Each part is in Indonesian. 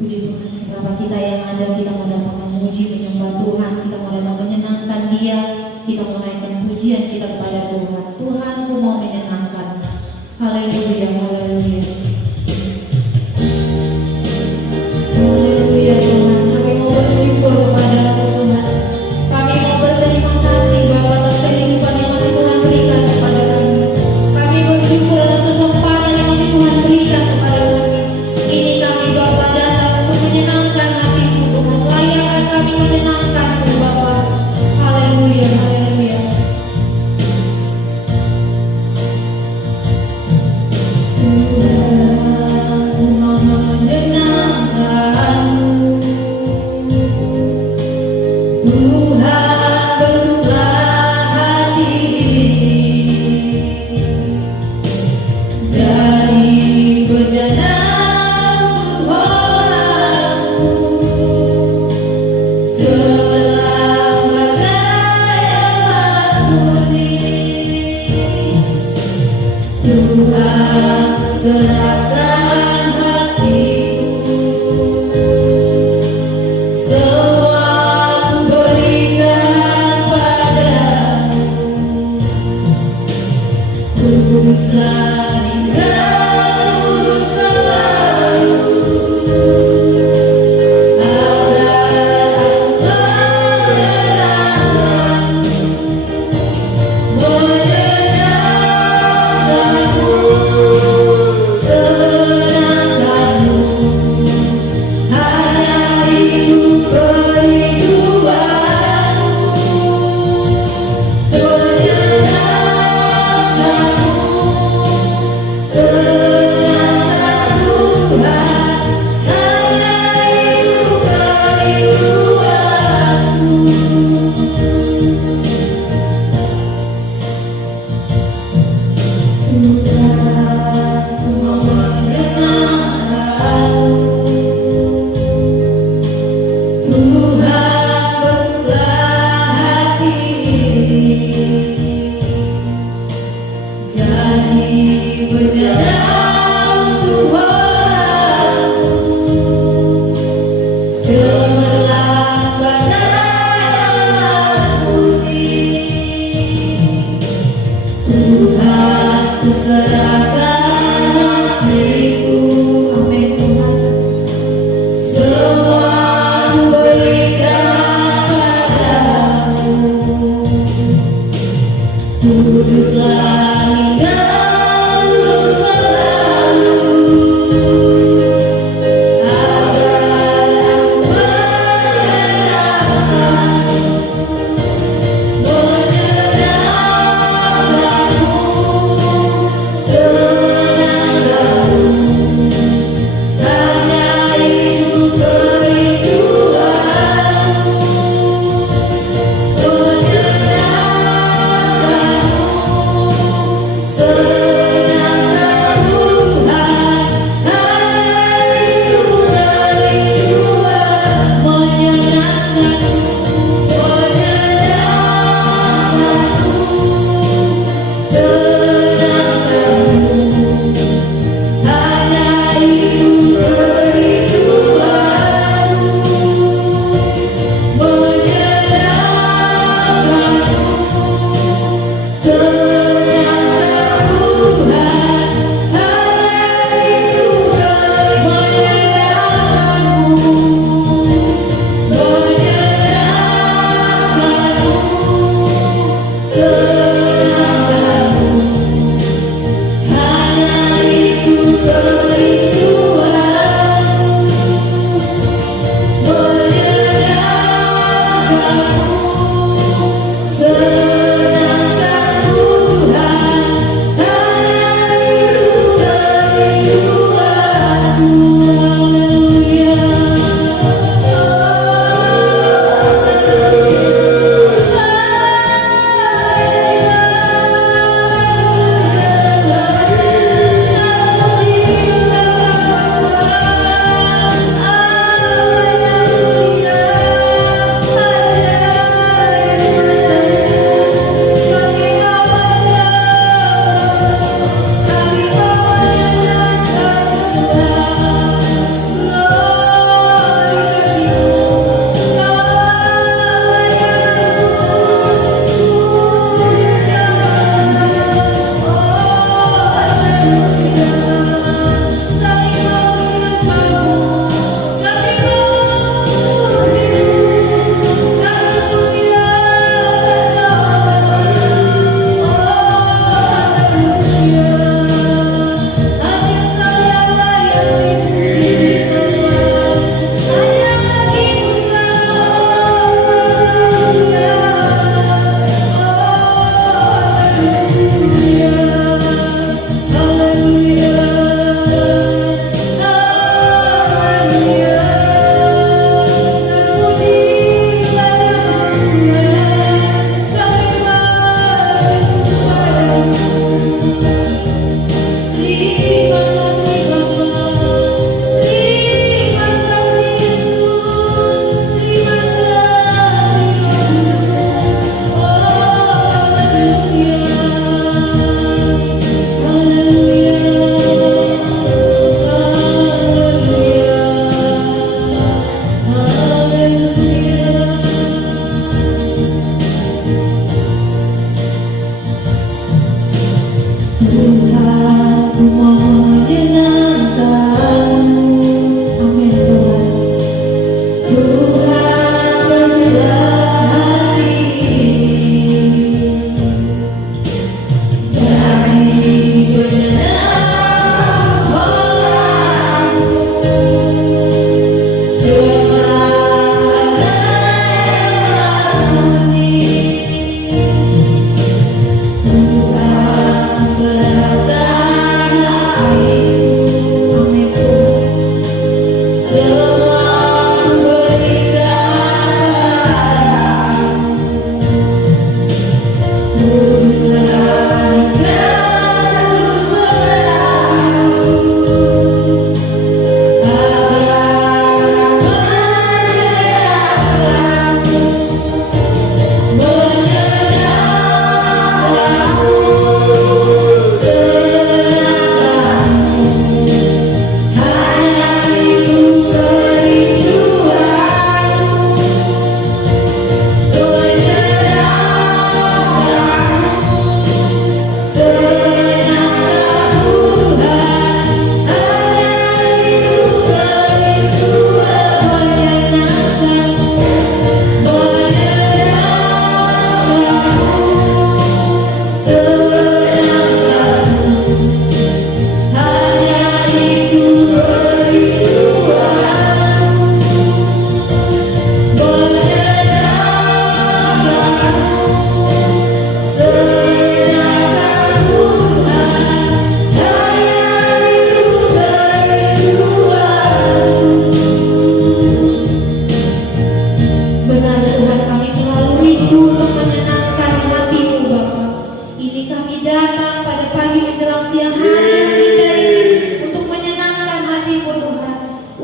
Puji Tuhan, seberapa kita yang ada, kita mau datang memuji, menyembah Tuhan, kita mau datang menyenangkan Dia, kita mau naikkan pujian kita kepada Tuhan. Tuhanku mau menyenangkan. Haleluya, haleluya. Haleluya Tuhan, kami mau bersyukur kepada Tuhan. Kami mau berterima kasih Bapa atas kehidupan yang masih Tuhan berikan kepada kami. Kami bersyukur atas kesempatan yang masih Tuhan berikan kepada kami. Ini kami Bapa datang untuk menyenangkan hatimu Tuhan. Layakan kami menyenangkanmu Bapa. Haleluya, haleluya. Tuhan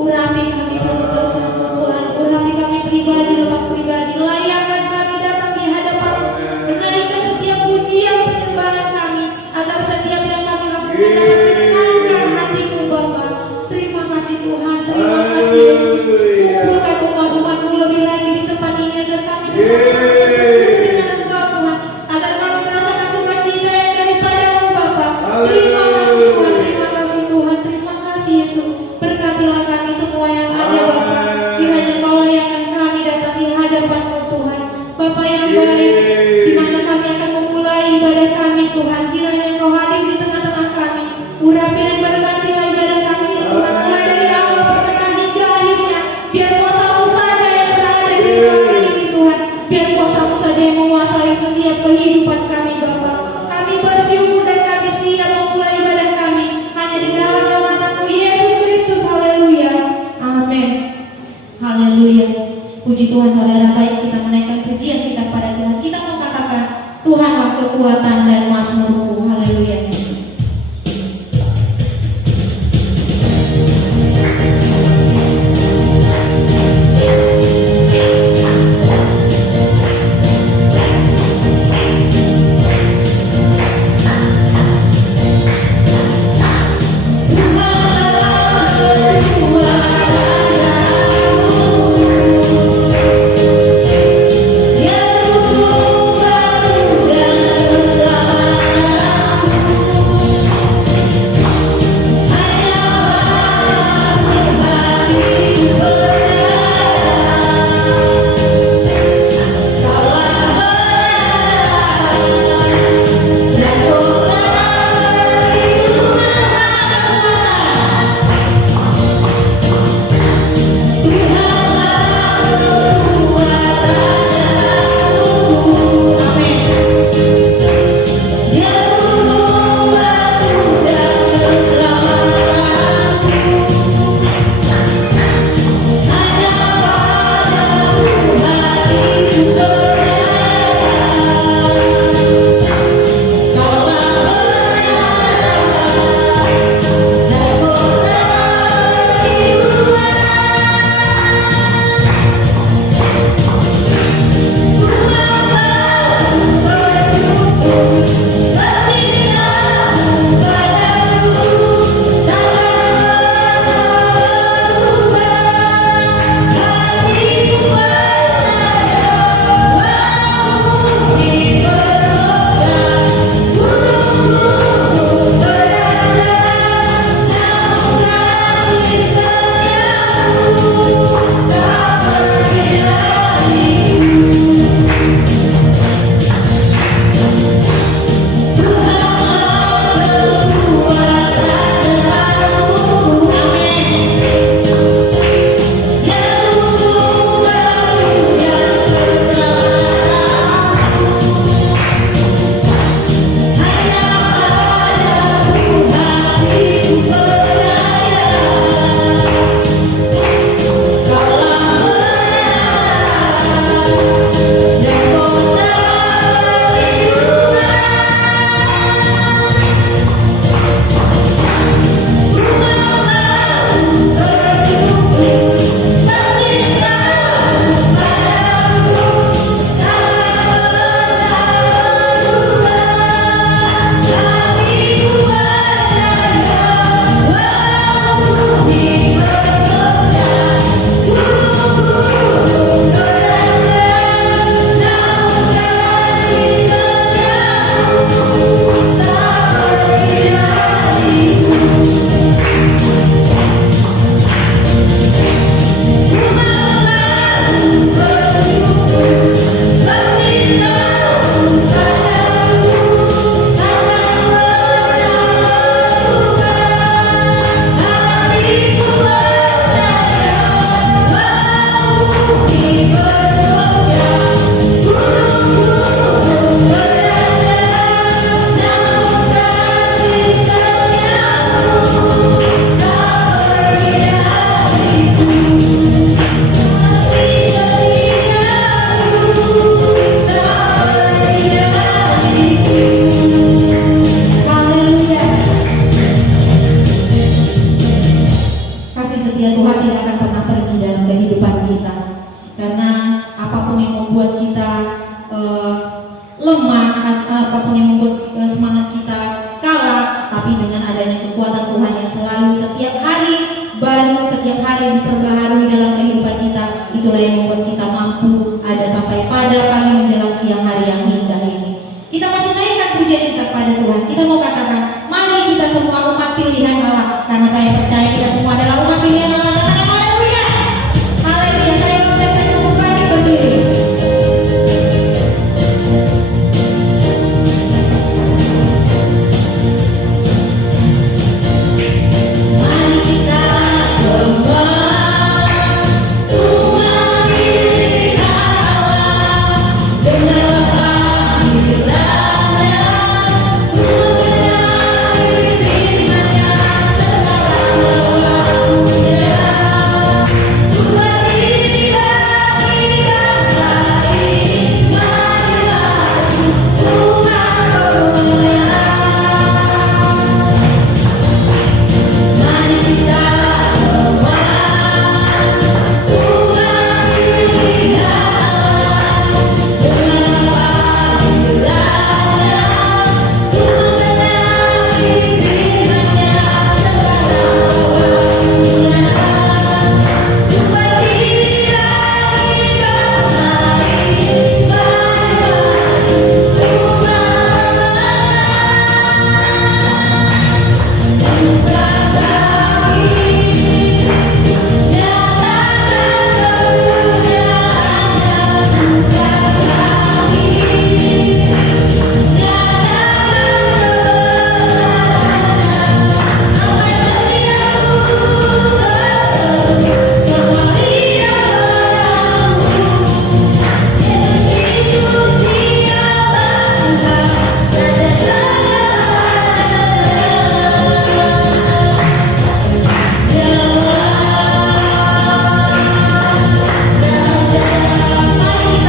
Urapi kami satu persatu Tuhan, urapi kami pribadi lepas pribadi, layakkan kami datang di hadapan-Mu, menaikkan setiap pujian penyembahan kami, agar setiap yang kami lakukan dapat menyenangkan hati-Mu Bapa. Terima kasih Tuhan, terima kasih Yesus. Kumpulkan umat-umat-Mu lebih lagi di tempat ini agar kami bersama-sama bersekutu dengan Engkau Tuhan, agar kami merasakan sukacita yang daripada-Mu Bapa. Terima kasih Tuhan, terima kasih Tuhan, terima kasih Yesus. Berkatilah kami semua yang ada Bapa. Kiranya Kau layakkan kami datang di hadapan-Mu Tuhan. Bapa yang baik, di mana kami akan memulai ibadah kami Tuhan. Kiranya Kau hadir di tengah-tengah kami. Urapi dan berkatilah ibadah kami ini Tuhan, mulai dari awal pertengahan hingga akhirnya. Biar kuasa-Mu saja yang berada di ruangan ini Tuhan. Biar kuasa-Mu saja yang menguasai setiap kehidupan kami Bapa. Kami bersyukur dan kami siap memulai ibadah kami hanya di dalam nama Anakmu Yesus Kristus. Haleluya. Amin. Haleluya. Puji Tuhan saudara, baik kita menaikkan pujian kita pada Tuhan. Kita mengatakan Tuhanlah kekuatan dan mazmurku. Haleluya. Tuhan, Tuhan, Tuhan tidak akan pernah pergi dalam kehidupan kita. Karena apapun yang membuat kita lemah, apapun yang membuat semangat kita kalah, tapi dengan adanya kekuatan Tuhan yang selalu setiap hari baru, setiap hari diperbaharui dalam kehidupan kita, itulah yang membuat kita mampu ada sampai pada pagi menjelang siang hari yang indah ini. Kita masih naikkan pujian kita kepada Tuhan. Kita mau katakan, mari kita semua umat pilihan Allah, karena saya percaya kita semua adalah umat pilihan Allah. Haleluya, haleluya. Saya mengundang kita kembali berdiri. Mari kita semua umat pilihan Allah, dengan panggilannya, untuk mengenali firman-Nya segala waktunya. Tuhan diri lagi bangsa ini, marilah umat pemulihan. Mari kita semua umat pilihan Allah, dengan panggilannya, untuk mengenali firman-Nya segala waktunya. Tuhan diri lagi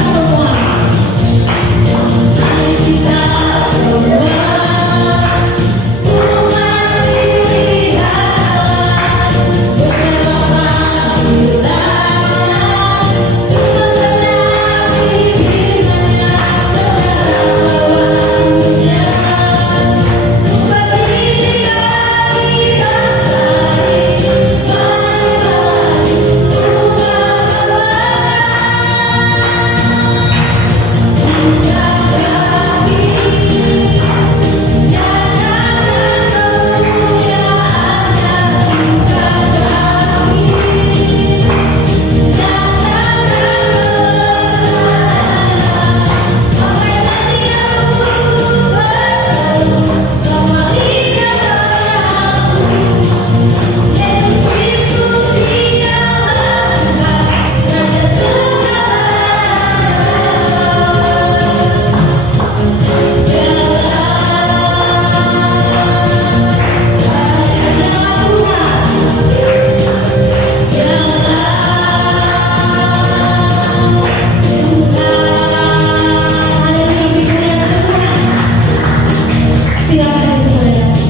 bangsa ini,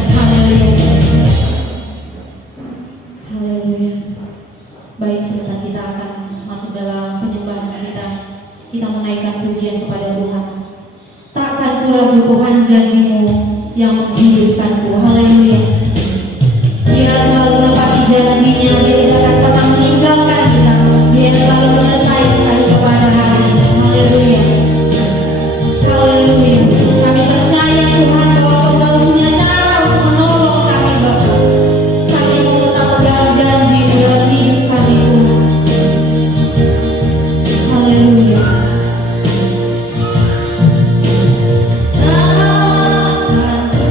marilah baik, sebentar kita akan masuk dalam penyembahan kita. Kita menaikkan pujian kepada Tuhan. Takkan kuragu Tuhan janji-Mu yang menghidupkanku. Haleluya. Dia selalu menepati janji-Nya. Dia tidak akan pernah meninggalkan kita. Dia selalu menyertai kita di kepada hari ini. Haleluya. Haleluya. Kami percaya Tuhan bahwa Kau punya cara untuk menolong kami, Bapa. Kami mau tetap pegang janji-Mu dalam hidup kami, Tuhan. Haleluya. Takkan ku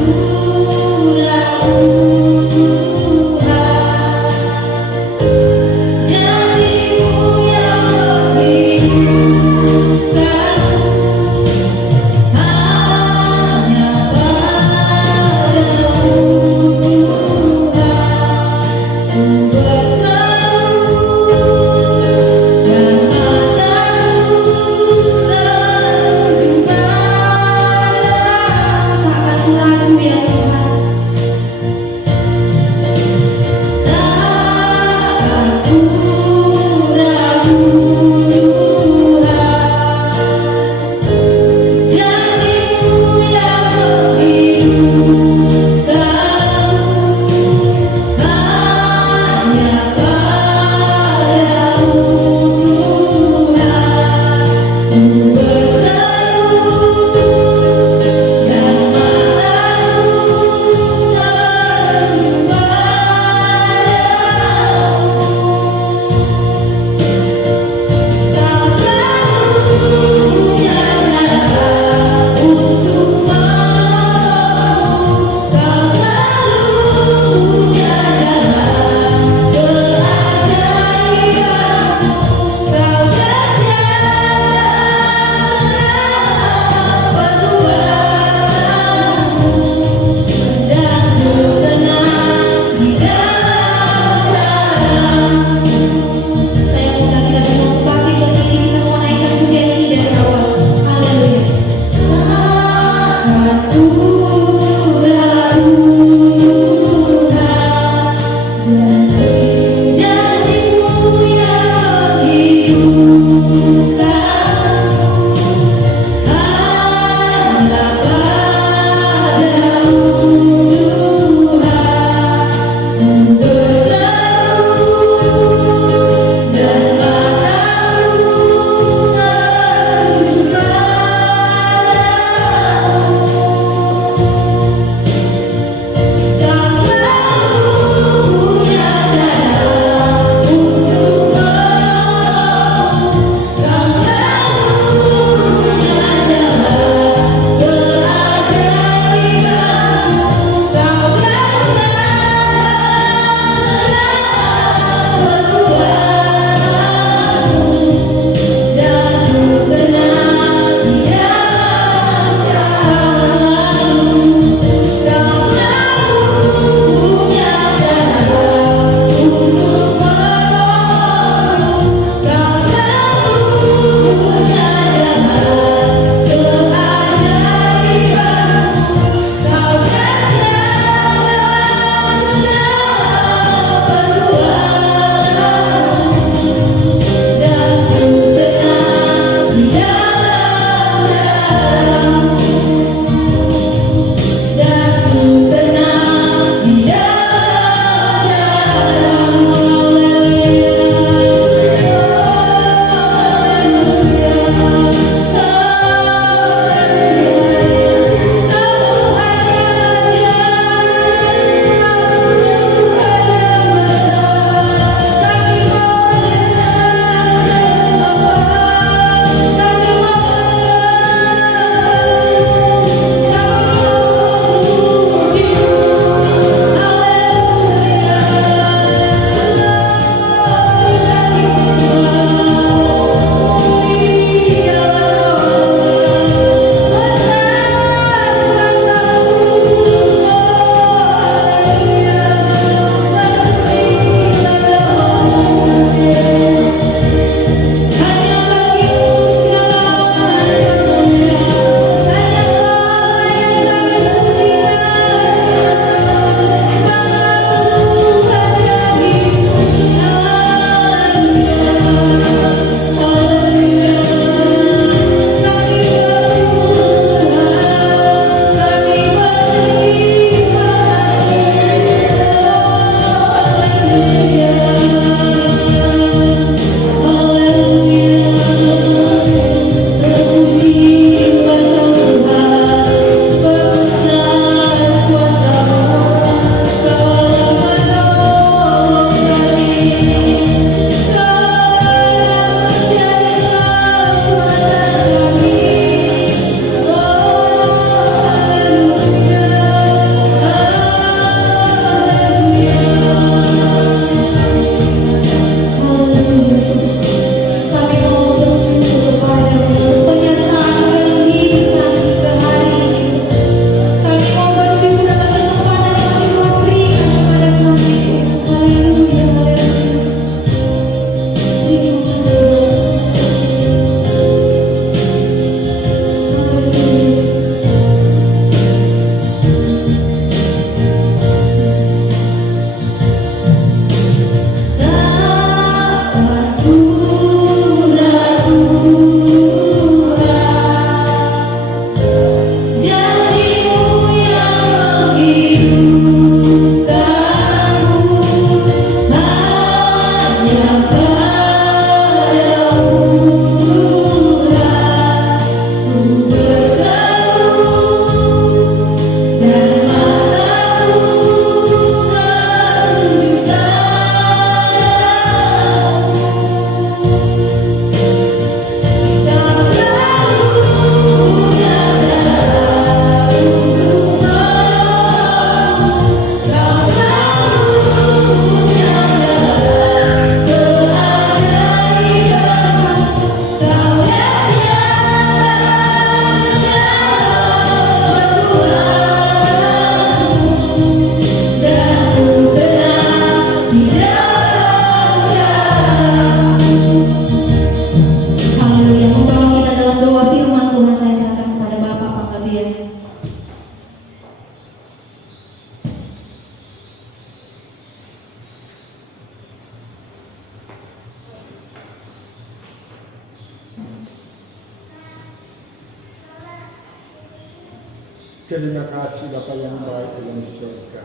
Terima kasih Bapa yang baik dalam surga.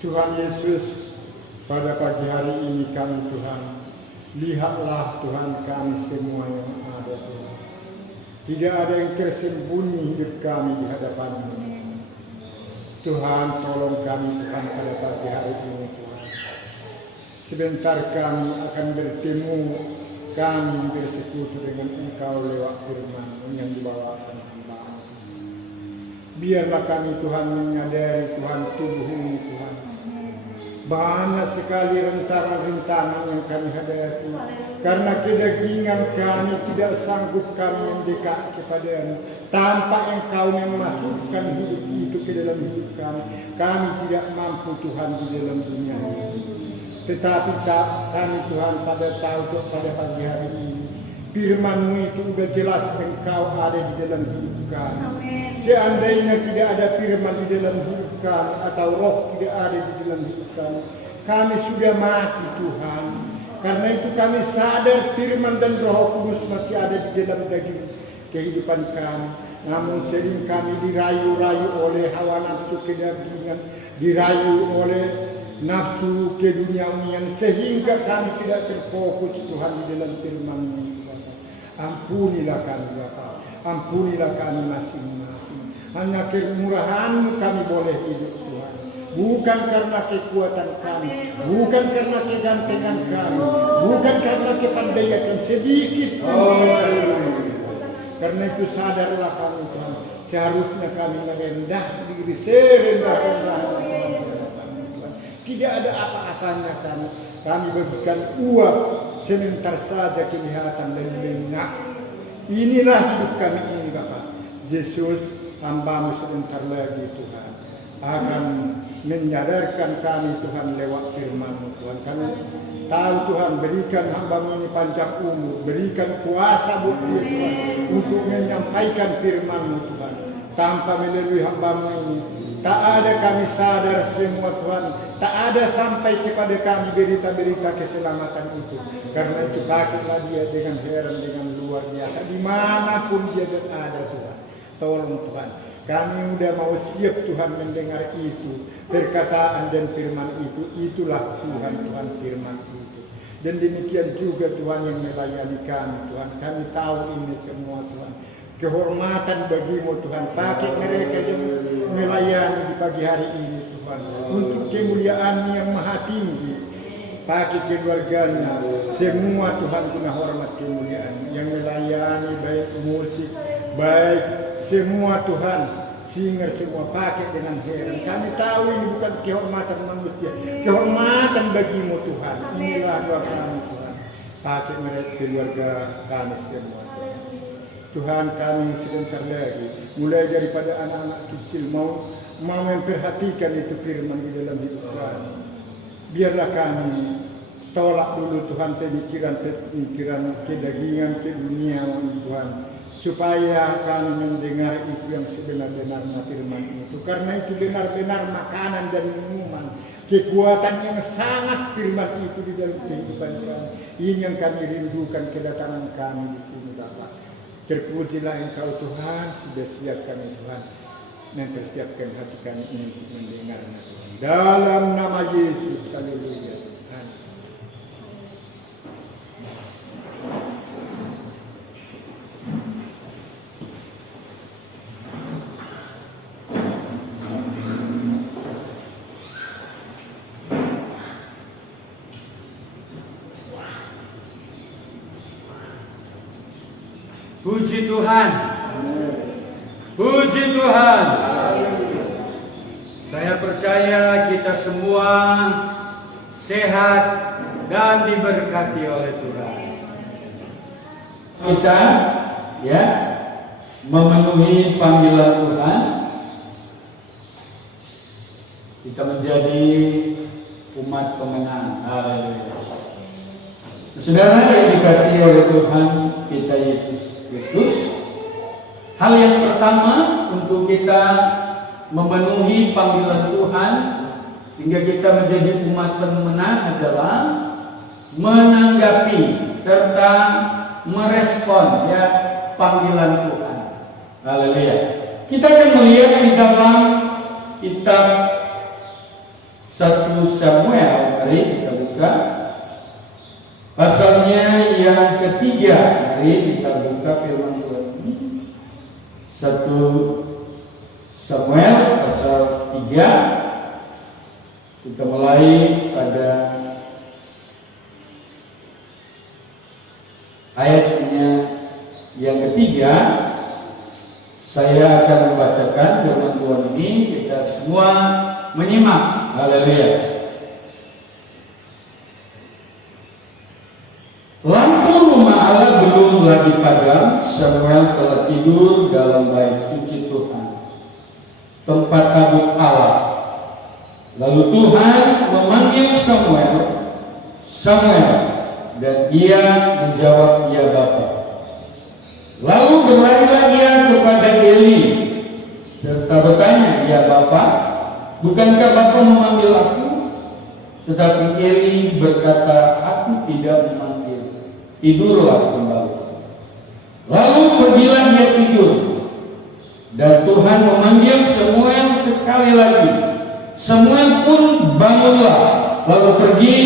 Tuhan Yesus, pada pagi hari ini kami Tuhan, lihatlah Tuhan kami semua yang ada Tuhan. Tidak ada yang tersembunyi hidup kami di hadapan-Mu. Tuhan, tolong kami Tuhan pada pagi hari ini Tuhan. Sebentar kami akan bertemu, kami bersekutu dengan Engkau lewat firman yang dibawakan hamba. Biarlah kami Tuhan menyadari Tuhan tubuh ini Tuhan. Banyak sekali rintangan-rintangan yang kami hadapi. Karena kedagingan kami tidak sanggup kami mendekat kepada-Mu. Tanpa Engkau memasukkan hidup itu ke dalam hidup kami, kami tidak mampu Tuhan di dalam dunia ini. Tetapi kami Tuhan pada tahu pada pagi hari ini, firman-Mu itu sudah jelas Engkau ada di dalam hidup kami. Seandainya tidak ada firman di dalam hidup kami atau roh tidak ada di dalam hidup kami, kami sudah mati Tuhan. Karena itu kami sadar firman dan Roh Kudus masih ada di dalam daging kehidupan kami. Namun sering kami dirayu-rayu oleh hawa nafsu kedagingan, dirayu oleh nafsu keduniawian, sehingga kami tidak terfokus Tuhan di dalam firman-Mu. Ampunilah kami Bapa, ampunilah kami masing-masing. Hanya kemurahan-Mu kami boleh hidup Tuhan. Bukan karena kekuatan kami, bukan karena kegantengan kami, bukan karena kepandaian sedikit. Karena itu sadarlah kami Tuhan, seharusnya kami merendah diri serendah-rendahnya. Tidak ada apa-apanya kami bagikan uap sebentar saja kelihatan dan lenyap. Inilah hidup kami ini Bapak. Yesus, hamba-Mu sebentar lagi Tuhan akan menyadarkan kami Tuhan lewat firman-Mu Tuhan. Kami tahu Tuhan, berikan hamba-Mu ini panjang umur, berikan kuasa buat dia Tuhan untuk menyampaikan firman-Mu Tuhan. Tanpa melalui hamba-Mu ini, tak ada kami sadar semua Tuhan, tak ada sampai kepada kami berita-berita keselamatan itu. Karena itu pakailah dia dengan heran, dengan luar biasa, dimanapun dia berada Tuhan. Tolong Tuhan, kami sudah mau siap Tuhan mendengar itu, perkataan dan firman itu. Itulah Tuhan, Tuhan firman itu. Dan demikian juga Tuhan yang melayani kami Tuhan. Kami tahu ini semua Tuhan. Kehormatan bagi-Mu Tuhan, pakai mereka yang melayani di pagi hari ini Tuhan, untuk kemuliaan yang maha tinggi. Pakai keluarganya, semua Tuhan guna hormat kemuliaan yang melayani, baik musik, baik semua Tuhan, singer semua pakai dengan heran. Kami tahu ini bukan kehormatan manusia, kehormatan bagi-Mu Tuhan. Inilah doa kami Tuhan, pakai mereka keluarga kami semua. Tuhan, kami sebentar lagi, mulai daripada anak-anak kecil mau memperhatikan itu firman di dalam hidup kami. Biarlah kami tolak dulu Tuhan pemikiran kedagingan, keduniaan Tuhan, supaya kami mendengar itu yang sebenar-benarnya firman itu. Karena itu benar-benar makanan dan minuman, kekuatan yang sangat firman itu di dalam kehidupan kami. Ini yang kami rindukan kedatangan kami di sini Bapak. Terpujilah Engkau Tuhan, sudah siapkan Tuhan, mempersiapkan hati kami ini untuk mendengarnya Tuhan. Dalam nama Yesus, haleluya Tuhan. Puji Tuhan, puji Tuhan. Saya percaya kita semua sehat dan diberkati oleh Tuhan. Kita ya memenuhi panggilan Tuhan. Kita menjadi umat pemenang. Haleluya. Saudara yang dikasihi oleh Tuhan kita Yesus Kristus, hal yang pertama untuk kita memenuhi panggilan Tuhan sehingga kita menjadi umat pemenang adalah menanggapi serta merespon ya panggilan Tuhan. Haleluya. Kita akan melihat di dalam kitab 1 Samuel, mari kita buka pasalnya yang ketiga. Mari kita buka firman Tuhan ini. 1 Samuel pasal 3. Kita mulai pada ayatnya yang ketiga. Saya akan membacakan firman Tuhan ini, kita semua menyimak. Haleluya. Lampu rumah Allah belum lagi padam, Samuel telah tidur dalam bait suci Tuhan, tempat tabut Allah. Lalu Tuhan memanggil Samuel, Samuel, dan ia menjawab, "Ya Bapa." Lalu berlarilah ia kepada Eli serta bertanya, "Ya Bapa, bukankah Bapa memanggil aku?" Tetapi Eli berkata, "Aku tidak memanggil, tidurlah kembali." Lalu pergilah ia tidur, dan Tuhan memanggil Samuel sekali lagi. Samuel pun bangunlah, lalu pergi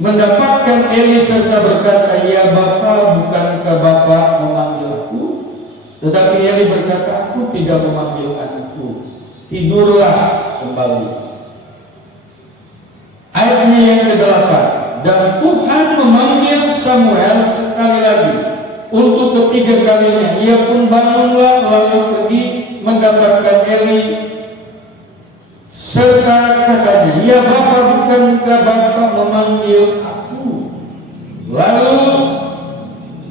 mendapatkan Eli serta berkata, "Ya Bapa, bukankah Bapa memanggil aku?" Tetapi Eli berkata, "Aku tidak memanggil anakku, tidurlah kembali." Ayatnya yang ke-8. Dan Tuhan memanggil Samuel sekali lagi untuk ketiga kalinya. Ia pun bangunlah, lalu pergi mendapatkan Eli serta katanya, "Ya Bapa, bukankah Bapa memanggil aku?" Lalu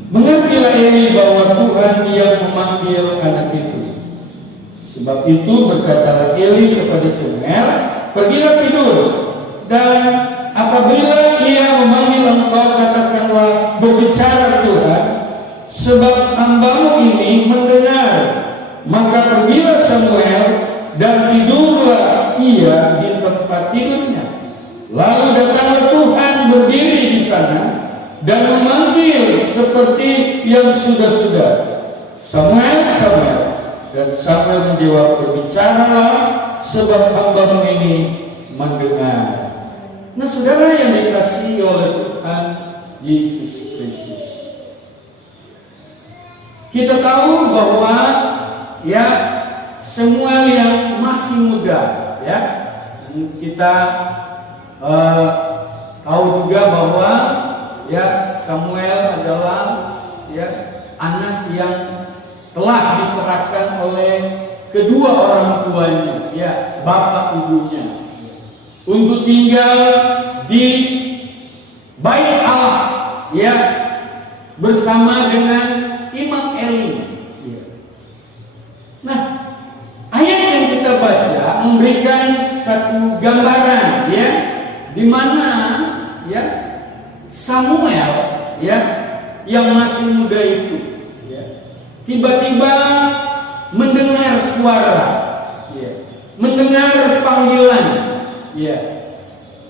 mengertilah Eli bahwa Tuhan yang memanggil anak itu. Sebab itu berkatalah Eli kepada Samuel, "Pergilah tidur, dan apabila ia memanggil engkau, katakanlah, berbicara Tuhan, sebab hambamu ini mendengar." Maka pergilah Samuel, dan tidurlah ia di tempat tidurnya. Lalu datanglah Tuhan berdiri di sana dan memanggil seperti yang sudah-sudah, "Samuel, Samuel." Dan Samuel menjawab, "Berbicaralah, sebab hambamu ini mendengar." Nah, saudara yang dikasihi oleh Tuhan Yesus Kristus, kita tahu bahwa ya Samuel yang masih muda, ya, kita tahu juga bahwa ya Samuel adalah ya anak yang telah diserahkan oleh kedua orang tuanya, ya, bapak ibunya, untuk tinggal di bait Allah, ya, bersama dengan Imam Eli. Nah, ayat yang kita baca memberikan satu gambaran, ya, di mana ya Samuel, ya, yang masih muda itu, ya, tiba-tiba mendengar suara, ya, mendengar panggilan, ya,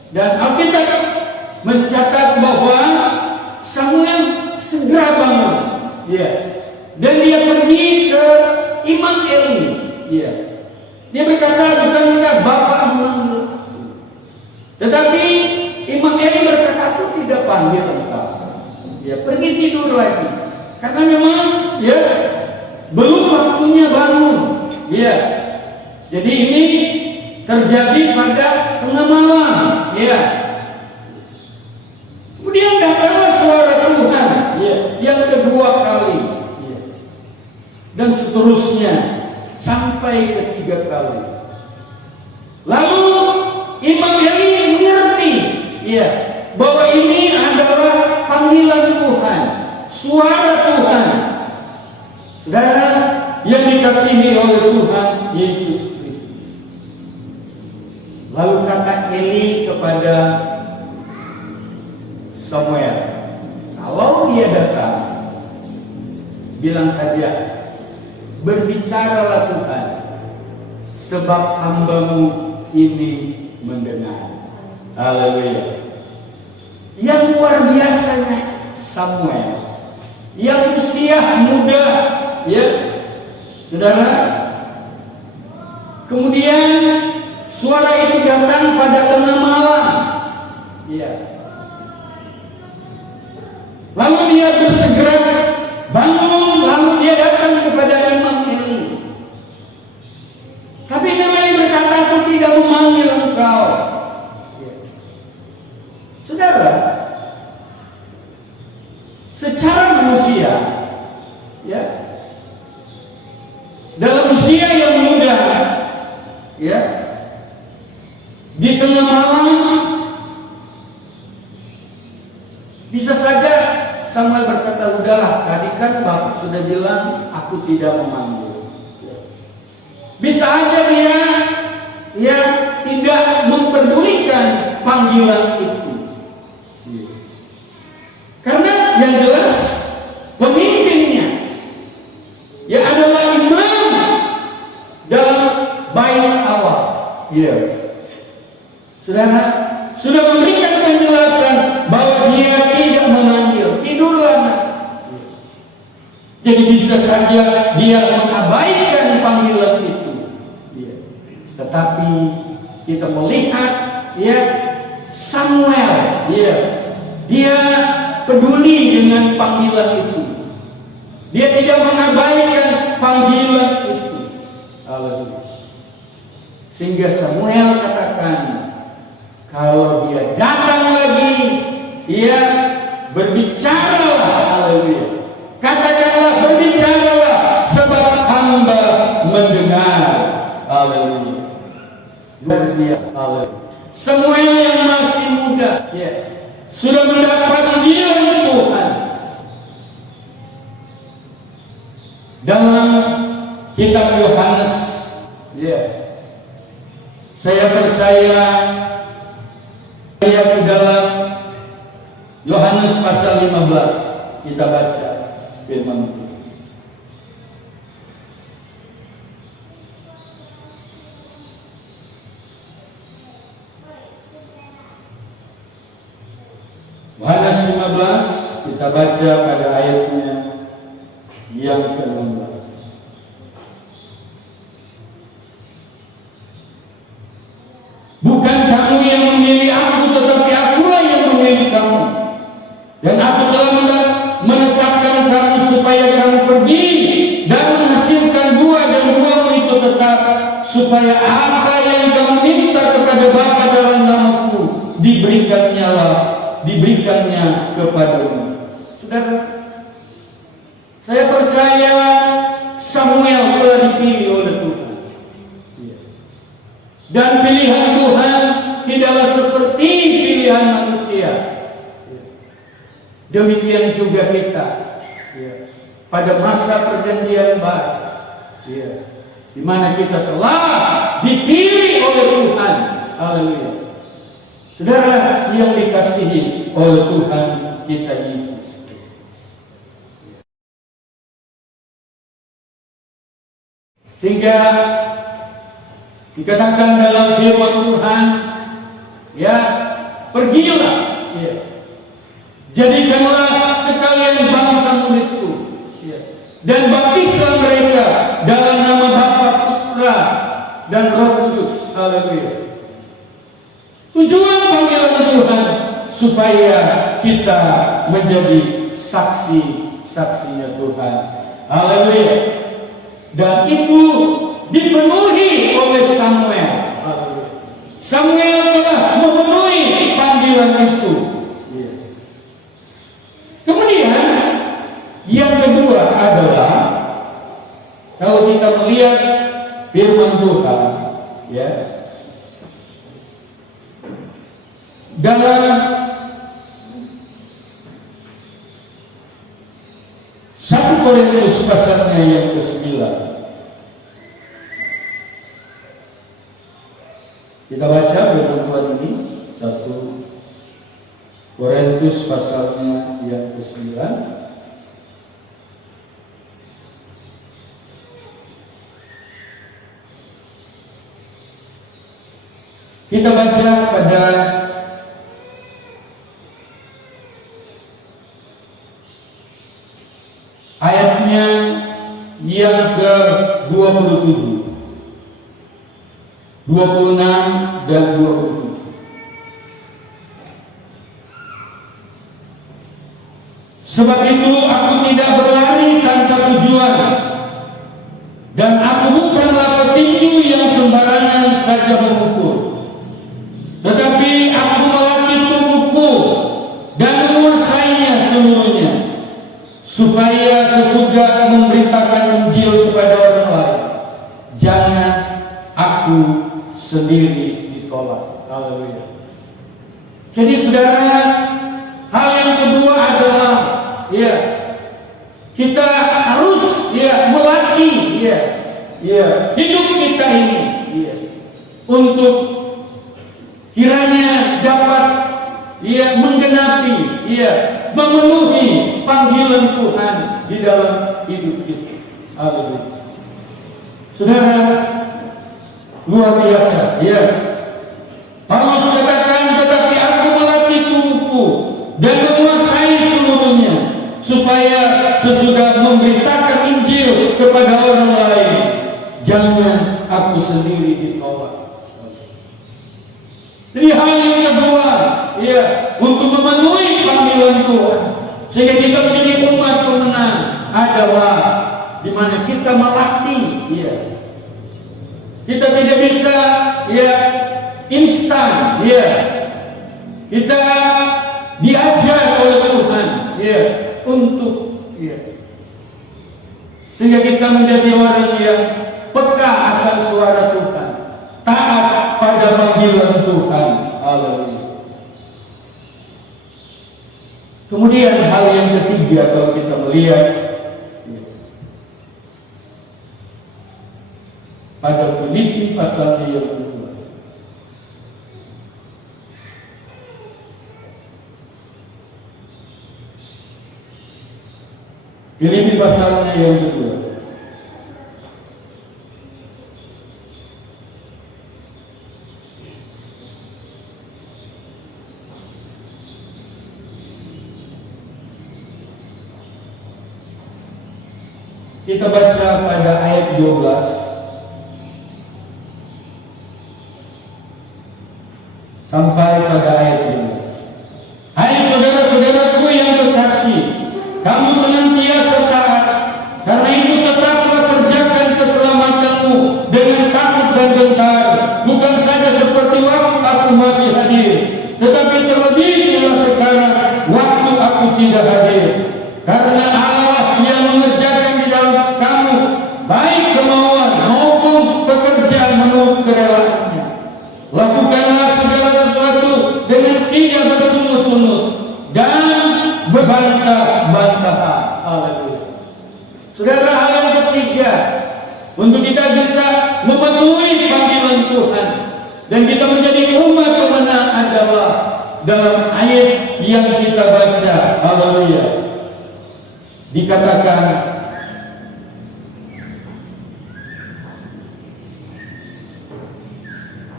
dan Alkitab mencatat bahwa Samuel segera bangun, ya, dan dia pergi ke Imam Eli, ya. Dia berkata, "Bukankah Bapak memanggil aku?" Tetapi Imam Eli berkata, "Aku tidak panggil engkau." Ya, pergi tidur lagi. Karena memang ya belum waktunya bangun. Ya. Jadi ini terjadi pada tengah malam, ya. Kemudian datanglah suara Tuhan, ya, yang kedua kali, ya. Dan seterusnya sampai ketiga kali. Lalu Imam Eli mengerti, ya, bahwa ini adalah panggilan Tuhan, suara Tuhan. Saudara yang dikasihi oleh Tuhan Yesus Kristus. Lalu kata Eli kepada Samuel, "Kalau dia datang, bilang saja, berbicaralah Tuhan, sebab hambamu ini mendengar." Haleluya. Yang luar biasanya Samuel, yang usia muda, ya, saudara, Kemudian suara itu datang pada tengah malam. Ya. Lalu dia bersegera bangun, lalu dia datang kepada Imam Eli. Tapi Imam Eli berkata, aku tidak memanggil engkau. Ya. Saudara, secara manusia, ya, dalam usia yang muda, ya, di tengah malam, bisa saja Samuel berkata, udahlah, tadi kan Bapak sudah bilang aku tidak memanggil. Bisa aja dia, ya, tidak memperdulikan panggilan itu. Karena yang jelas pemimpinnya, ya, adalah imam dalam bait Allah. Ya, saudara, sudah memberikan penjelasan bahwa dia tidak memanggil, tidurlah nak. Jadi bisa saja dia mengabaikan panggilan itu. Ya. Tetapi kita melihat, ya, Samuel, ya, dia peduli dengan panggilan itu. Dia tidak mengabaikan panggilan itu. Haleluya. Sehingga Samuel katakan, kalau dia datang lagi, ia berbicaralah. Haleluya. Katakanlah, berbicaralah, sebab hamba mendengar. Haleluya. Luar biasa. Haleluya. Samuel yang masih muda, ya, sudah mendapat panggilan Tuhan. Dalam kitab Yohanes, ya, saya percaya ayat di dalam Yohanes pasal 15, kita baca firman itu. Yohanes 15, kita baca pada ayatnya yang ke-16. Bukan kamu yang memilih aku, tetapi akulah yang memilih kamu. Dan aku telah menetapkan kamu supaya kamu pergi dan menghasilkan buah, dan buahmu itu tetap, supaya apa yang kamu minta kepada Bapa dalam namaku diberikannya kepadamu. Saudara, saya percaya Samuel telah dipilih oleh Tuhan. Dan pilihan Tuhan tidaklah seperti pilihan manusia. Demikian juga kita, pada masa perjanjian baru, di mana kita telah dipilih oleh Tuhan. Haleluya. Saudara yang dikasihi oleh Tuhan kita Yesus. Sehingga dikatakan dalam firman Tuhan, ya, pergilah, ya, jadikanlah sekalian bangsa muridku, ya, dan baptislah mereka dalam nama Bapa, Putra, dan Roh Kudus. Haleluya. Tujuan panggilan Tuhan supaya kita menjadi saksi-saksinya Tuhan. Haleluya. Dan itu dipenuhi oleh Samuel. Samuel telah memenuhi panggilan itu. Kemudian yang kedua adalah, kalau kita melihat firman Tuhan, ya, dalam 1 Korintus pasalnya yang ke-9, kita baca firman Tuhan ini, 1 Korintus pasalnya yang ke-9. Kita baca pada ayatnya yang ke-27. 26 dan 27. Sebab itu aku tidak berlari tanpa tujuan, dan aku bukanlah petinju yang sembarangan saja memukul, tetapi aku melatih tubuhku dan menguasainya seluruhnya, supaya sesudah memberitakan Injil kepada orang lain, jangan aku sendiri ditolak. Haleluya. Jadi saudara, hal yang kedua adalah kita harus melatih hidup kita ini untuk kiranya dapat menggenapi memenuhi panggilan Tuhan di dalam hidup kita. Haleluya. Saudara, luar biasa. Paulus katakan, tetapi aku melatih tubuhku dan menguasai seluruhnya, supaya sesudah memberitakan Injil kepada orang lain, jangan aku sendiri ditolak. Jadi hal yang kedua, untuk memenuhi panggilan Tuhan, sehingga kita menjadi umat pemenang, adalah di mana kita melatih. Kita tidak bisa instan. Kita diajar oleh Tuhan untuk sehingga kita menjadi orang yang peka akan suara Tuhan, taat pada panggilan Tuhan. Haleluya. Kemudian hal yang ketiga, kalau kita melihat pada Filipi pasal yang kedua. Filipi pasalnya yang kedua. Kita baca pada ayat 12 sampai pada ayat 12. Hai saudara-saudaraku yang terkasih, kamu senantiasa taat, karena itu tetaplah kerjakan keselamatanmu dengan takut dan gentar, bukan saja seperti waktu aku masih hadir, tetapi terlebih pula sekarang waktu aku tidak hadir. Karena Allah yang mengerjakan di dalam kamu baik kemauan maupun pekerjaan menurut kerelaannya. Lakukanlah segala sesuatu dengan tidak bersungut-sungut dan berbantah-bantahan. Haleluya. Saudara, hal yang ketiga untuk kita bisa memenuhi panggilan Tuhan dan kita menjadi umat pemenang adalah dalam ayat yang kita baca. Haleluya. Dikatakan,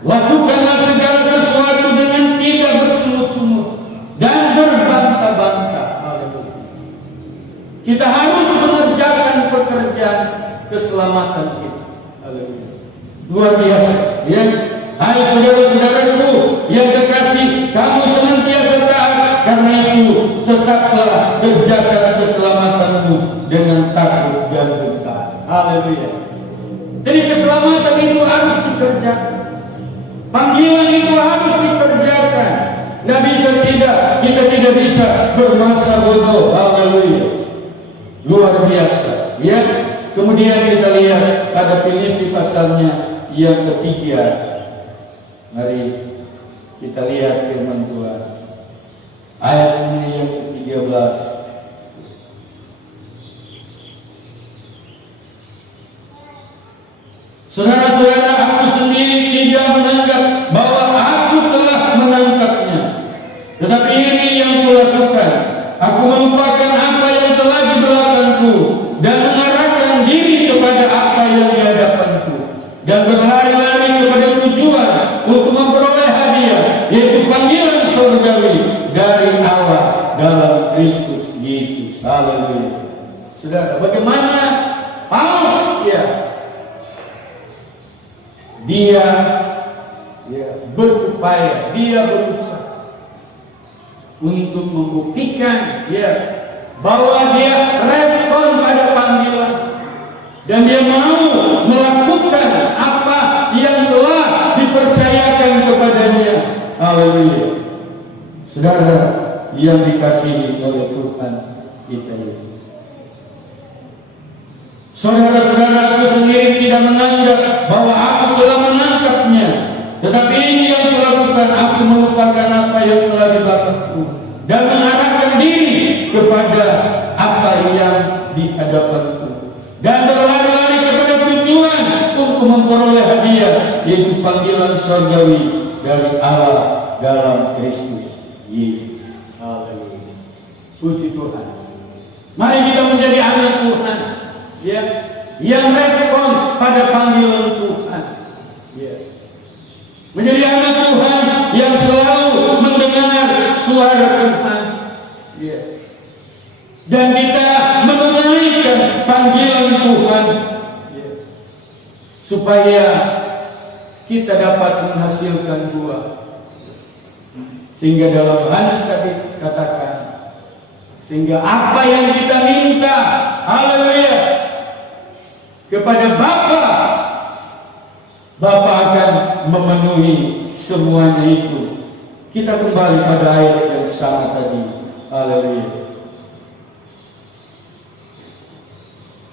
lakukanlah segala sesuatu dengan tidak bersungut-sungut dan berbantah-bantah. Kita harus mengerjakan pekerjaan keselamatan kita. Haleluya. Luar biasa. Hai saudara-saudaraku yang terkasih, kamu senantiasa taat, karena itu tetaplah kerjakan keselamatanmu dengan takut dan gentar. Haleluya. Jadi keselamatan itu harus dikerjakan. Panggilan itu harus dikerjakan. Tidak bisa tidak, kita tidak bisa bermasa bodoh. Haleluya. Luar biasa. Kemudian kita lihat pada Filipi pasalnya yang ketiga. Mari kita lihat firman Tuhan. Ayatnya yang ke-13. Saudara-saudara, aku sendiri tidak menganggap bahwa aku telah menangkapnya, tetapi ini yang kulakukan. Aku melupakan apa yang telah di belakangku dan mengarahkan diri kepada apa yang di hadapanku, dan berlari-lari kepada tujuan untuk memperoleh hadiah, yaitu panggilan surgawi dari Allah dalam Kristus Yesus. Haleluya. Saudara, bagaimana Paulus dia dia berupaya, dia berusaha untuk membuktikan bahwa dia respon pada panggilan dan dia mau melakukan apa yang telah dipercayakan kepadanya. Haleluya. Saudara yang dikasihi oleh Tuhan kita Yesus, saudara-saudaraku sendiri tidak menganggap bahwa aku telah menangkapnya, tetapi ini yang kulakukan, aku melupakan apa yang telah dibakatku dan mengarahkan diri kepada apa yang di hadapanku dan berlari-lari kepada tujuan untuk memperoleh hadiah, yaitu panggilan surgawi dari Allah dalam Kristus Yesus. Haleluya. Puji Tuhan. Mari kita menjadi anak Tuhan, yang respon pada panggilan Tuhan, menjadi anak Tuhan yang selalu mendengar suara Tuhan, dan kita menunaikan panggilan Tuhan, supaya kita dapat menghasilkan buah. Sehingga dalam Yohanes tadi katakan, sehingga apa yang kita minta, haleluya, kepada Bapa akan memenuhi semuanya itu. Kita kembali pada ayat yang sama tadi. Haleluya.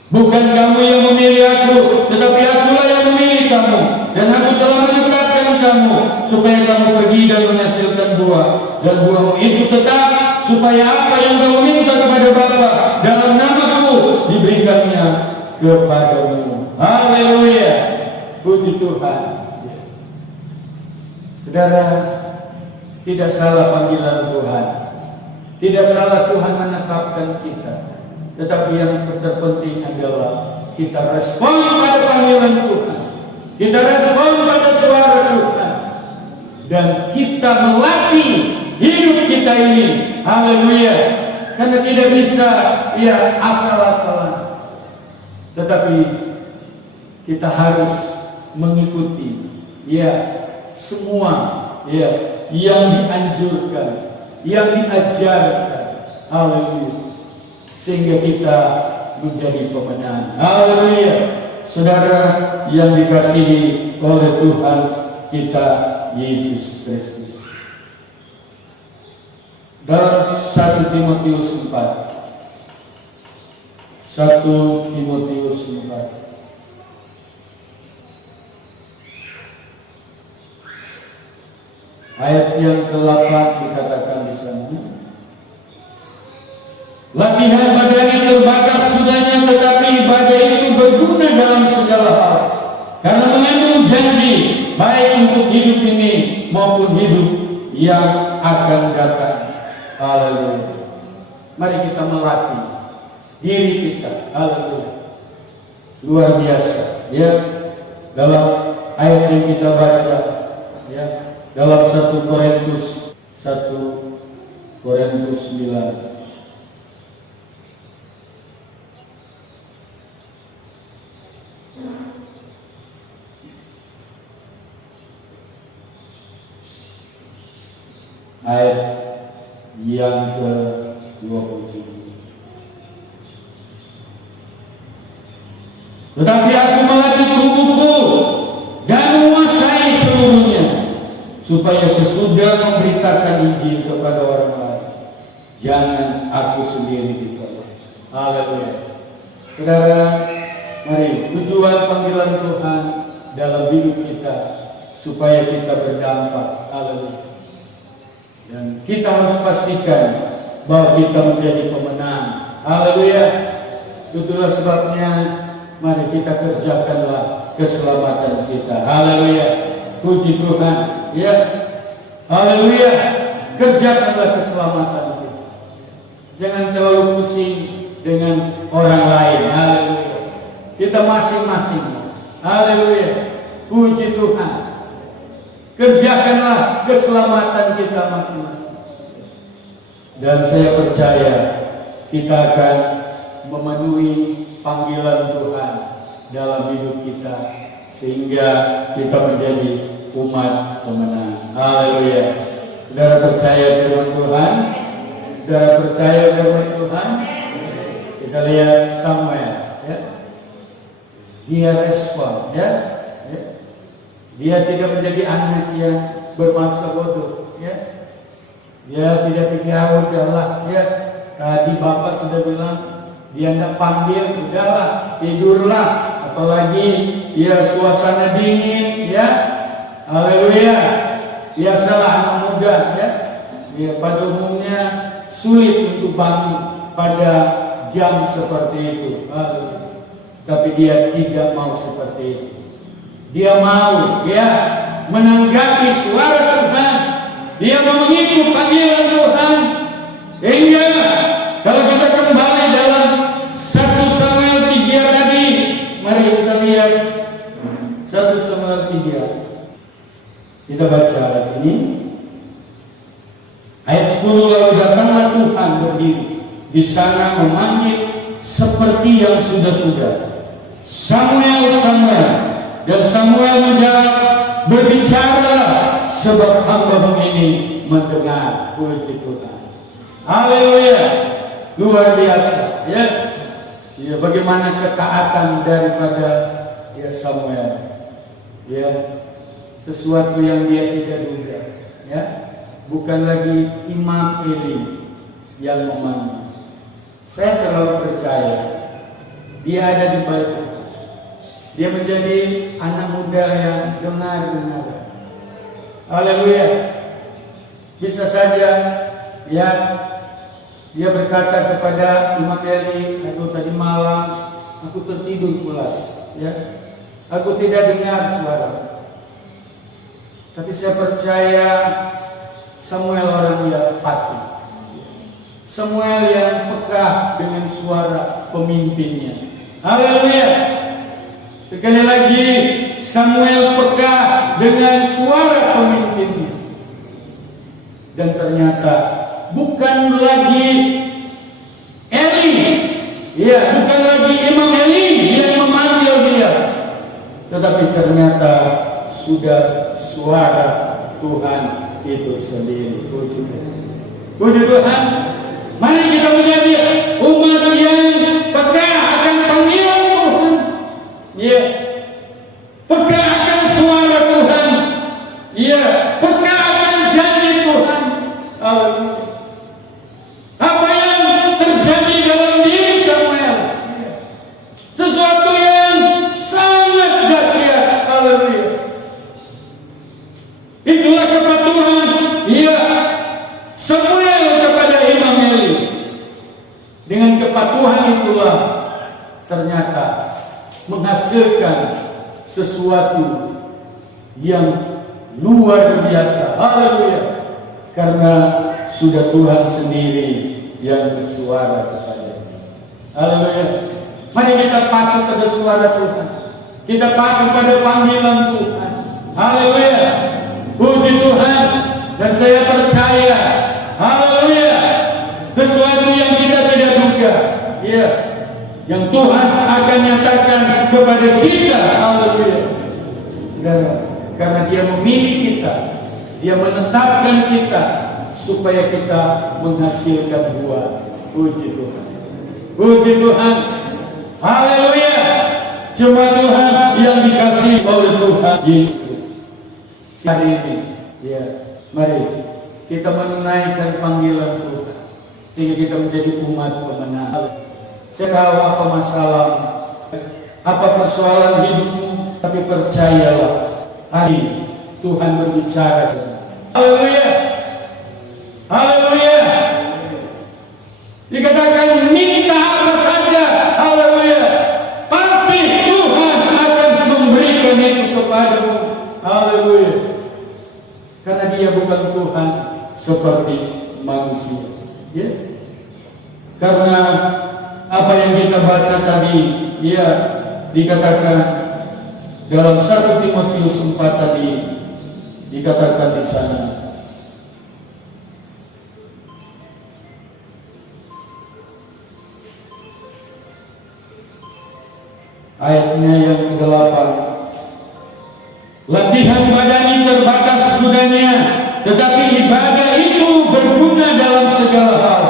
Bukan kamu yang memilih aku, tetapi akulah yang memilih kamu, dan aku telah menetapkan kamu supaya kamu pergi dan menghasilkan buah, dan buahmu itu tetap, supaya apa yang kamu minta kepada Bapa dalam namaku diberikannya kepadamu. Haleluya. Puji Tuhan. Saudara, tidak salah panggilan Tuhan, tidak salah Tuhan menetapkan kita, tetapi yang terpenting adalah kita respon pada panggilan Tuhan, kita respon pada suara Tuhan, dan kita melatih hidup kita ini. Haleluya. Karena tidak bisa asal-asalan, tetapi kita harus mengikuti semua yang dianjurkan, yang diajarkan. Haleluya. Sehingga kita menjadi pemenang. Haleluya. Saudara yang dikasihi oleh Tuhan kita Yesus Kristus, dalam 1 Timotius 4, 1 Timotius 4 ayat yang ke-8 dikatakan di sana, latihan badan itu terbatas gunanya, tetapi ibadah itu berguna dalam segala hal, karena mengandung janji baik untuk hidup ini maupun hidup yang akan datang. Haleluya. Mari kita melatih diri kita. Haleluya. Luar biasa. Dalam ayat yang kita baca, dalam 1 Korintus 9. Ayat yang ke-27. Tetapi aku melatih tubuhku dan menguasai seluruhnya, supaya sesudah memberitakan Injil kepada orang lain, jangan aku sendiri ditolak. Haleluya. Saudara, mari tujuan panggilan Tuhan dalam hidup kita supaya kita berdampak. Haleluya. Dan kita harus pastikan bahwa kita menjadi pemenang. Haleluya. Itulah sebabnya mari kita kerjakanlah keselamatan kita. Haleluya. Puji Tuhan. Haleluya. Kerjakanlah keselamatan kita. Jangan terlalu pusing dengan orang lain. Haleluya. Kita masing-masing. Haleluya. Puji Tuhan. Kerjakanlah keselamatan kita masing-masing. Dan saya percaya kita akan memenuhi panggilan Tuhan dalam hidup kita, sehingga kita menjadi umat pemenang. Haleluya. Saudara percaya firman Tuhan? Saudara percaya firman Tuhan? Kita lihat Samuel, ya. Dia respon, ya. Dia tidak menjadi anak yang bermaksa bodoh, ya. Dia tidak pikir udahlah, ya. Tadi Bapak sudah bilang dia hendak panggil, udahlah, tidurlah. Apalagi ya suasana dingin, ya. Haleluya. Biasalah anak muda, ya. Dia pada umumnya sulit untuk bangun pada jam seperti itu. Tapi dia tidak mau seperti itu. Dia mau, ya, menanggapi suara Tuhan. Dia mau mengikut panggilan Tuhan. Hingga kalau kita kembali dalam 1 Samuel 3 tadi, mari kita lihat 1 Samuel 3. Kita baca ini. Ayat 10, lalu datanglah Tuhan berdiri di sana memanggil seperti yang sudah-sudah, Samuel, Samuel. Dan Samuel menjawab, berbicara sebab hamba-Mu ini mendengar. Puji Tuhan. Haleluya. Luar biasa, ya. Ya, bagaimana ketaatan daripada ya Samuel. Ya, sesuatu yang dia tidak duga, ya. Bukan lagi Imam Eli yang memanggil. Saya terlalu percaya dia ada di balik. Dia menjadi anak muda yang dengar. Haleluya. Bisa saja, ya, dia berkata kepada Imam Eli, aku tadi malam aku tertidur pulas, ya. Aku tidak dengar suara. Tapi saya percaya Samuel orang yang patuh. Samuel yang peka dengan suara pemimpinnya. Haleluya. Sekali lagi, Samuel peka dengan suara pemimpinnya. Dan ternyata bukan lagi Eli, ya, bukan lagi Imam Eli yang memanggil dia, tetapi ternyata sudah suara Tuhan itu sendiri. Puji Tuhan. Mari kita menjadi umat yang peka akan panggilan Tuhan, ya, peka akan suara Tuhan, ya, peka akan janji Tuhan. Apa yang terjadi dalam diri Samuel, sesuatu yang sangat dahsyat. Haleluya. Itulah kepatuhan, ya, Samuel kepada Imam Eli. Dengan kepatuhan itulah ternyata menghasilkan sesuatu yang luar biasa. Haleluya. Karena sudah Tuhan sendiri yang bersuara kepadanya. Haleluya. Mari kita patuh pada suara Tuhan. Kita patuh pada panggilan Tuhan. Haleluya. Puji Tuhan. Dan saya percaya, haleluya, sesuatu yang kita tidak duga, ya, yang Tuhan akan nyatakan kepada kita. Haleluya. Saudara, karena Dia memilih kita, Dia menetapkan kita supaya kita menghasilkan buah. Puji Tuhan. Puji Tuhan. Haleluya. Jemaat Tuhan yang dikasihi oleh Tuhan Yesus. Hari ini, ya, mari kita menunaikan panggilan Tuhan sehingga kita menjadi umat pemenang. Saya tahu apa masalah, apa persoalan hidupmu, tapi percayalah, hari Tuhan berbicara. Haleluya. Haleluya. Dikatakan minta apa saja, haleluya, pasti Tuhan akan memberikan itu kepadamu. Haleluya. Karena Dia bukan Tuhan seperti manusia, ya. Karena apa yang kita baca tadi, ya, dikatakan dalam 1 Timotius 4 tadi, dikatakan di sana, ayatnya yang ke-8, Latihan badani terbatas gunanya, tetapi ibadah itu berguna dalam segala hal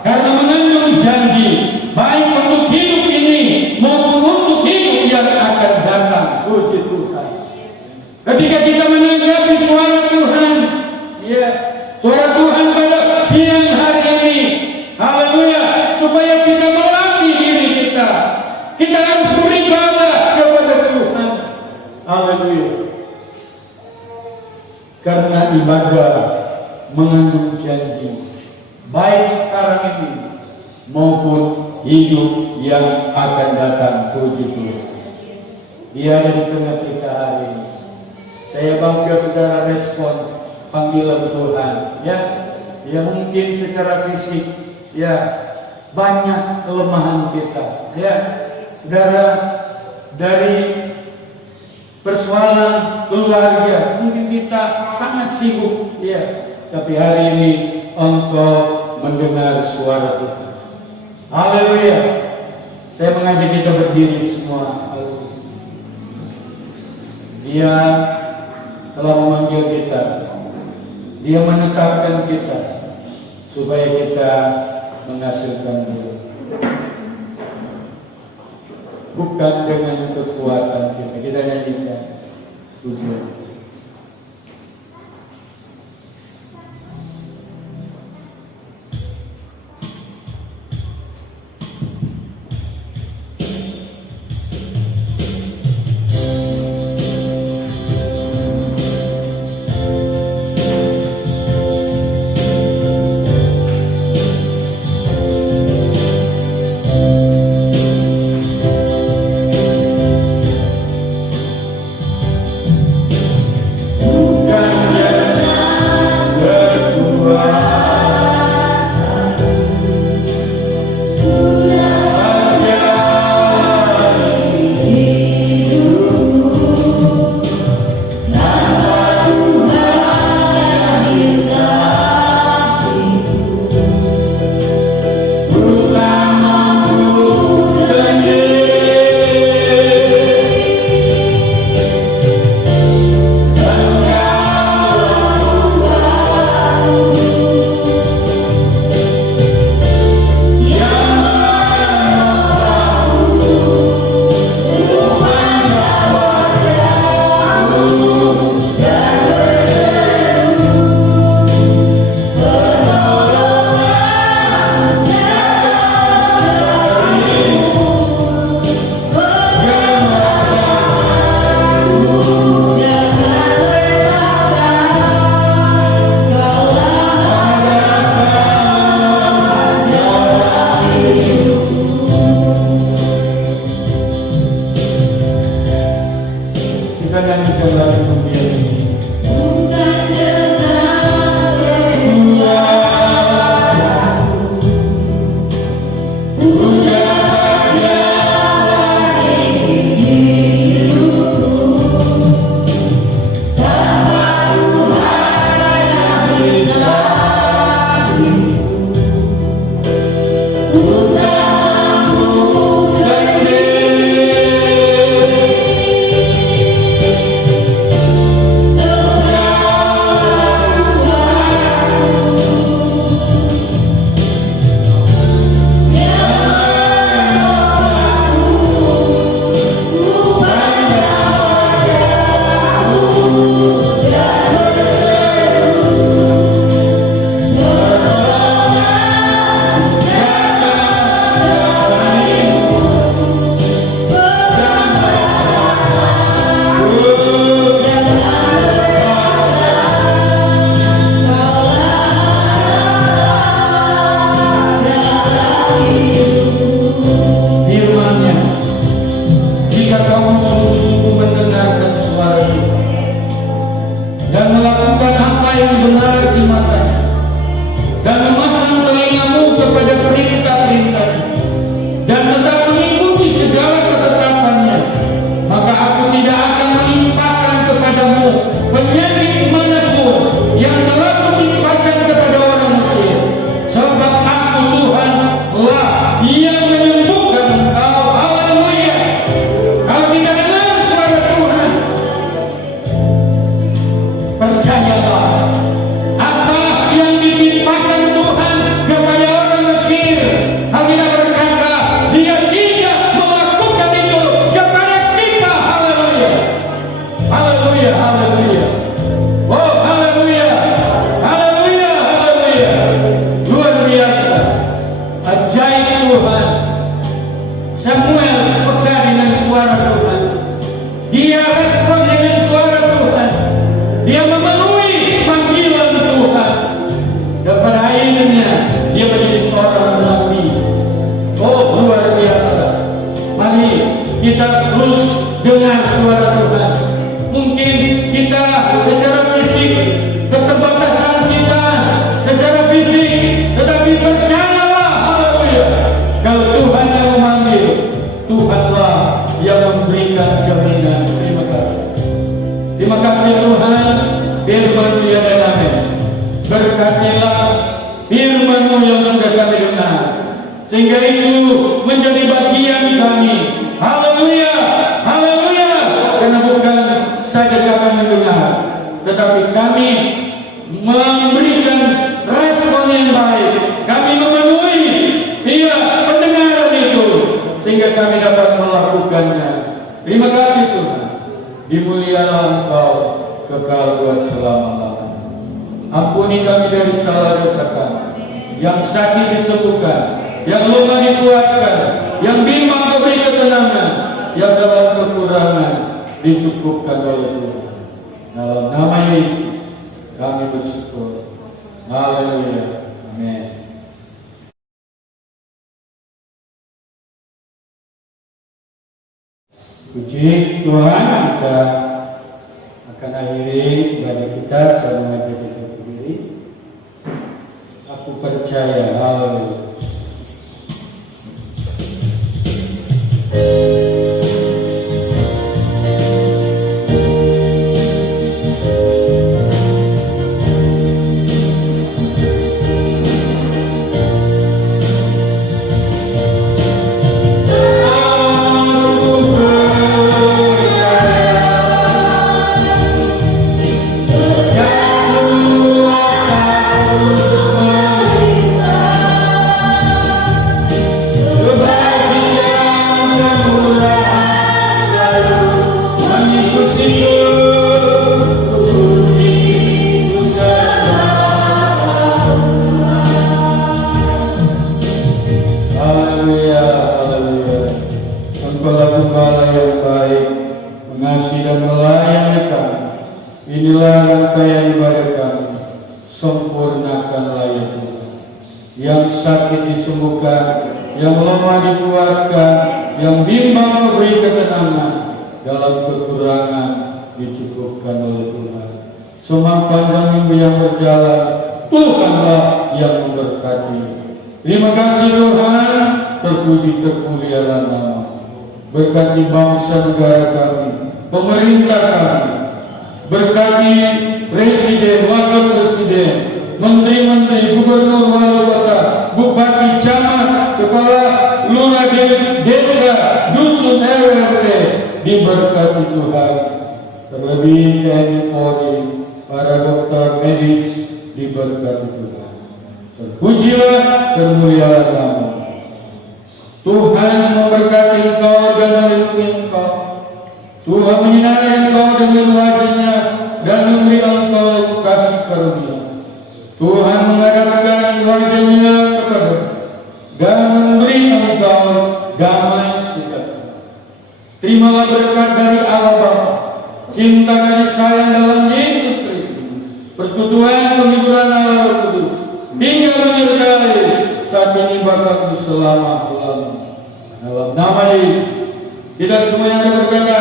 karena mengandung janji baik untuk hidup ini maupun untuk hidup yang akan datang. Puji Tuhan. Ketika kita menanggapi suara Tuhan, ya, suara Tuhan pada siang hari ini, haleluya, supaya kita melatih diri kita. Kita harus beribadah kepada Tuhan. Haleluya. Karena ibadah mengandung janji baik sekarang ini maupun hidup yang akan datang. Puji Tuhan. Dia ada di tengah kita hari ini. Saya bangga saudara respon panggilan Tuhan, ya. Ya mungkin secara fisik, ya, banyak kelemahan kita, ya. Saudara, dari persoalan keluarga mungkin kita sangat sibuk, ya, tapi hari ini engkau mendengar suara Tuhan. Haleluya. Saya mengajak kita berdiri semua. Haleluya. Dia telah memanggil kita, dia menetapkan kita supaya kita menghasilkan buah, bukan dengan kekuatan kita. Kita nyanyikan tujuan. sehingga itu menjadi bagian kami. Haleluya, haleluya. Karena bukan saja kami mendengar, tetapi kami memberikan respon yang baik. Kami memenuhi pendengaran itu sehingga kami dapat melakukannya. Terima kasih Tuhan. Dimuliakan Engkau kekal buat selama-lamanya. Ampuni kami dari salah dosa kami. Yang sakit disembuhkan, yang lemah dikuatkan, yang bimbang diberi ketenangan, yang dalam kekurangan dicukupkan oleh Tuhan. Dalam nama Yesus kami bersyukur. Haleluya. Amin. Puji Tuhan, kita akan akhiri ibadah kita sama aja kita berdiri. Aku percaya. Haleluya. Inilah rangkaian ibadah kami. Sempurnakanlah ya Tuhan. Yang sakit disembuhkan, yang lemah dikuatkan, yang bimbang memberi ketenangan, dalam kekurangan dicukupkan oleh Tuhan. Semua panjang minggu yang berjalan, Tuhanlah yang memberkati. Terima kasih Tuhan, terpuji termulialah nama. Berkati bangsa negara kami, pemerintah kami, berkati presiden, wakil presiden, menteri-menteri, gubernur, wali kota, bupati, camat, kepala lurah desa, dusun, RT, diberkati Tuhan. Terlebih TNI Polri, para dokter medis, diberkati Tuhan. Terpujilah, termulialah nama. Tuhan memberkati engkau dan melindungi engkau. Tuhan menyinari engkau dengan wajah-Nya dan memberi engkau kasih karunia. Tuhan menghadapkan wajah-Nya kepada dan memberi engkau damai sejahtera. Terimalah berkat dari Allah Bapa, cinta kasih sayang dalam Yesus Kristus, persekutuan penghiburan Allah Roh Kudus, tinggal menyertai saat ini bahkan selama-lamanya. Dalam nama Yesus, kita semua yang berkata